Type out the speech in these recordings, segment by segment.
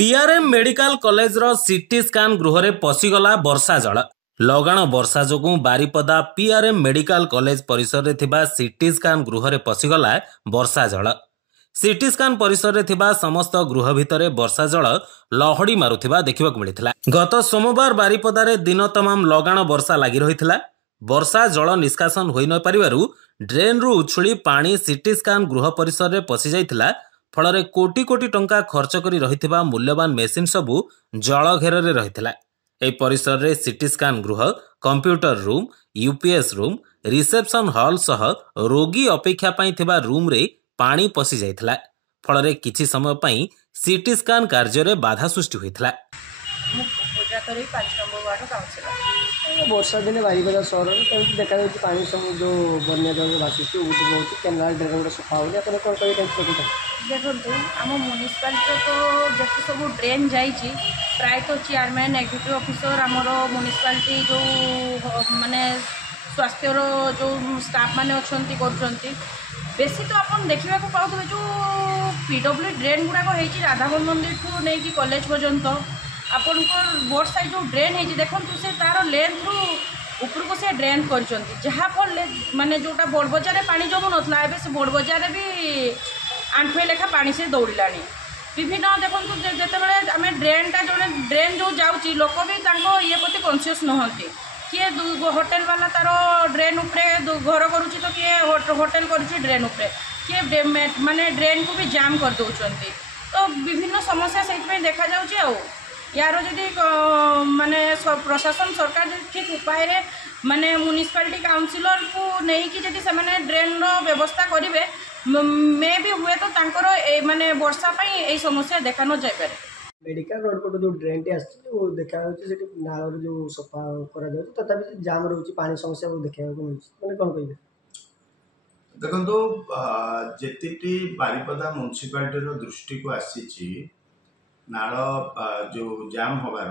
PRM medical college रो CT scan गृह रे पशिगला वर्षा जल। लगाण वर्षा जोगु बारिपदा पीआरएम मेडिकल कॉलेज परिसर रे थिबा सीटी स्कैन गृह रे पशिगला वर्षा जल। सीटी स्कैन परिसर रे थिबा समस्त गृह भितरे वर्षा जल लहड़ी मारुथिबा देखिबाकु मिलिथिला। गत सोमवार बारिपदा रे दिन तमाम लगाण वर्षा लागि रहिथिला। वर्षा जल निष्कासन होई न परिवारु ड्रेन रु उछुली पानी सीटी स्कैन गृह परिसर रे पसि जाइथिला। फल कोटी कोटी टंका खर्च करी रहिथिबा मूल्यवान मेसिन सबू जल घेर रे रहिथिला। ए परिसर रे सीटी स्कैन गृह, computer room, UPS room, reception hall सह रोगी अपेक्षा पाई थिबा रूम रे पानी पसि जाइथिला। फल रे किछि समय पाई सीटी स्कैन कार्य रे बाधा सृष्टि होइथिला। वर्षा दिन बारिपदा सहर देखा पानी सब जो बन्या जल भाषुची बहुत केनाल ड्रेन गुड़ा सफा हो कौन देखो आम म्यूनिसिपालिटी तो जिते सब ड्रेन जाइए प्रायतः चेयरमैन एग्जीक्यूटिव ऑफिसर आमर म्यूनिसिपालिटी जो माने स्वास्थ्य जो स्टाफ मैंने अच्छा बेसी तो आप देखा पाते जो पीडब्ल्यू ड्रेन गुड़ाक राधामोहन मंदिर ठूँ नहीं कॉलेज पर्यंत आपण बोर्ड साइड जो ड्रेन है देखो से तार लेंथ रु ऊपर को से ड्रेन कर जहाँफल माने जोटा बड़ बजार पानी जमु नाला से बड़ बजार भी आंठुए लेखा पानी से दौड़ा विभिन्न देखो जितेबाला आम ड्रेनटा जो ड्रेन जो जाऊँगी लोक भी ये प्रति कन्सीयस नहंती किए होटेल वाला तार ड्रेन उपरे घर करुच्ची तो किए होटेल करुच्ची ड्रेन उपरे किए माने ड्रेन को भी जाम कर दौरान तो विभिन्न समस्या से देखा जाऊँ यार जदि माने प्रशासन सरकार जो ठीक उपाय रे माने म्यूनिसिपालिटी काउंसिलर को नहीं कि से माने ड्रेन रो व्यवस्था करेंगे मे भी हुए तो तांकर माने वर्षा पाई ए समस्या देखा न जाय पारे। मेडिकल रोड पर जो ड्रेन टी आसी वो देखा नाल जो सफा करा जाउछ तथापि जाम रहउछ पानी समस्या वो देखा को माने कोन कहिबे देखंतु जेतिटी बारिपदा म्युनिसिपालिटी रो दृष्टि को आसीची नाल जो जाम हबार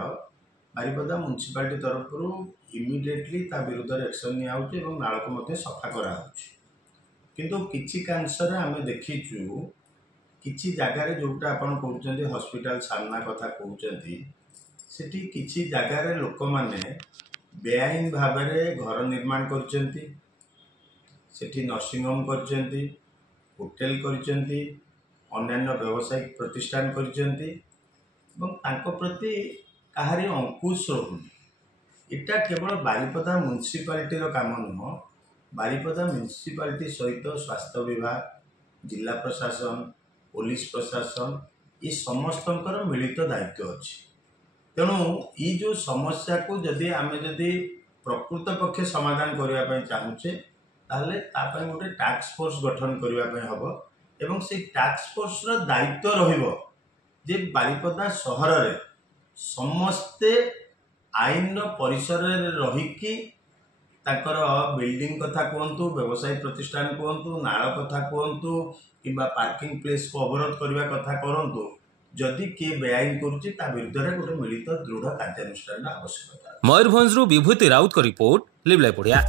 बारिपदा म्युनिसिपालिटी तरफ इमिडिएटली ता विरुद्ध एक्शन निया नाल को सफा करा किंतु किछि कांसरे आमे देखिचु किछि जगार जोटा आपण कहउचंदी हॉस्पिटल सामना कथा कहउचंदी सेठी किछि जगार लोक माने बेआईन भाबरे घर निर्माण करचंती सेठी नर्सिंग होम करचंती होटेल करचंती अन्यान्य व्यावसायिक प्रतिष्ठान करचंती प्रति कहारी अंकुश रहुनी। इटा केवल बारिपदा म्युनिसिपालिटी काम नुह बारिपदा म्युनिसिपालिटी सहित स्वास्थ्य विभाग, जिला प्रशासन, पुलिस प्रशासन ये समस्त मिलित दायित्व अच्छी। तेणु ये जो समस्या को जदि आम जदि प्रकृत पक्षे समाधान करने चाहूचे ताहले तापय गोटे टास्क फोर्स गठन करने हम एवं से टास्क फोर्स दायित्व रहिबो जे बारिपदा सहर रे समस्ते आईन परिसर रहीकि ताकर बिल्डिंग कथा कहतु, व्यवसाय प्रतिष्ठान कहतु, नाल कथा कहतु कि पार्किंग प्लेस को अवरोध करने कथा करतु जदि किए बेआईन करुच्ची ता विरुद्ध गोटे मिलित दृढ़ कार्यानुष्ठान आवश्यकता। मयूरभंज विभूति राउत रिपोर्ट लिवलाईपड़िया।